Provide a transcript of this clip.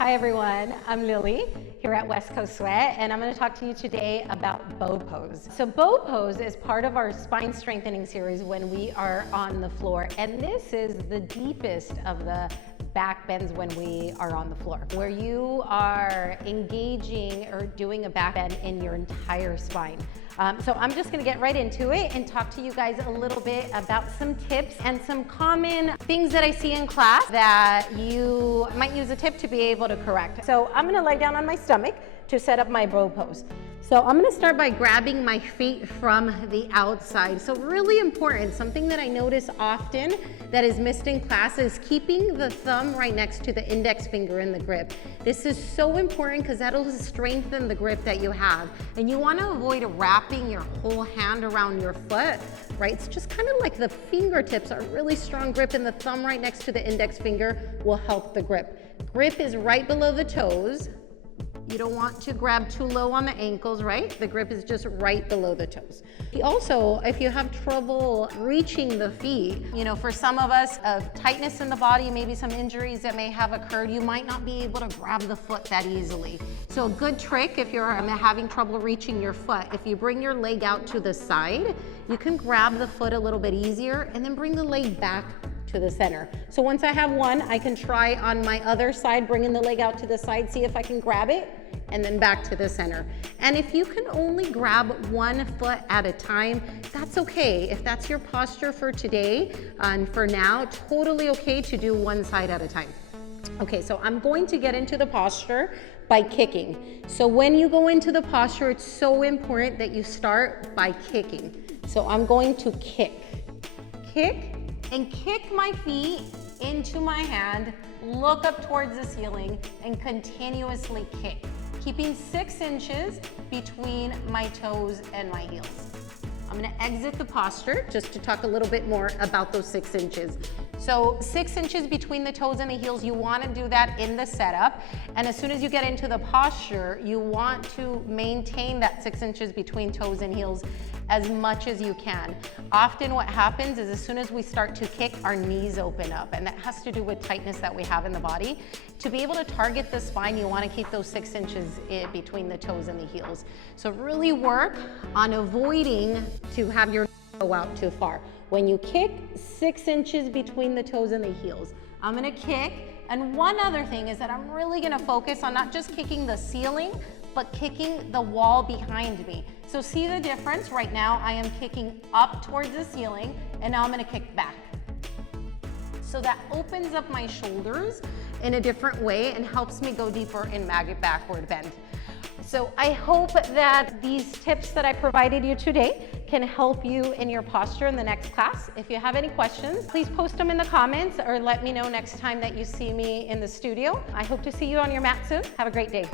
Hi everyone, I'm Lily here at West Coast Sweat, and I'm going to talk to you today about bow pose. So bow pose is part of our spine strengthening series when we are on the floor, and this is the deepest of the back bends when we are on the floor, where you are engaging or doing a back bend in your entire spine. So I'm just gonna get right into it and talk to you guys a little bit about some tips and some common things that I see in class that you might use a tip to be able to correct. So I'm gonna lie down on my stomach to set up my bow pose. So I'm gonna start by grabbing my feet from the outside. So really important, something that I notice often that is missed in class is keeping the thumb right next to the index finger in the grip. This is so important because that'll strengthen the grip that you have. And you wanna avoid wrapping your whole hand around your foot, right? It's just kind of like the fingertips are really strong grip, and the thumb right next to the index finger will help the grip. Grip is right below the toes. You don't want to grab too low on the ankles, right? The grip is just right below the toes. Also, if you have trouble reaching the feet, for some of us, of tightness in the body, maybe some injuries that may have occurred, you might not be able to grab the foot that easily. So a good trick, if you're having trouble reaching your foot, if you bring your leg out to the side, you can grab the foot a little bit easier and then bring the leg back to the center. So once I have one, I can try on my other side, bringing the leg out to the side, see if I can grab it, and then back to the center. And if you can only grab one foot at a time, that's okay. If that's your posture for today and for now, totally okay to do one side at a time. Okay, so I'm going to get into the posture by kicking. So when you go into the posture, it's so important that you start by kicking. So I'm going to kick, and kick my feet into my hand, look up towards the ceiling, and continuously kick, keeping 6 inches between my toes and my heels. I'm gonna exit the posture just to talk a little bit more about those 6 inches. So 6 inches between the toes and the heels, you wanna do that in the setup. And as soon as you get into the posture, you want to maintain that 6 inches between toes and heels as much as you can. Often what happens is as soon as we start to kick, our knees open up, and that has to do with tightness that we have in the body. To be able to target the spine, you wanna keep those 6 inches between the toes and the heels. So really work on avoiding to have your go out too far. When you kick, 6 inches between the toes and the heels. I'm gonna kick, and one other thing is that I'm really gonna focus on not just kicking the ceiling, but kicking the wall behind me. So see the difference? Right now I am kicking up towards the ceiling, and now I'm gonna kick back. So that opens up my shoulders in a different way and helps me go deeper in maggot backward bend. So I hope that these tips that I provided you today can help you in your posture in the next class. If you have any questions, please post them in the comments or let me know next time that you see me in the studio. I hope to see you on your mat soon. Have a great day.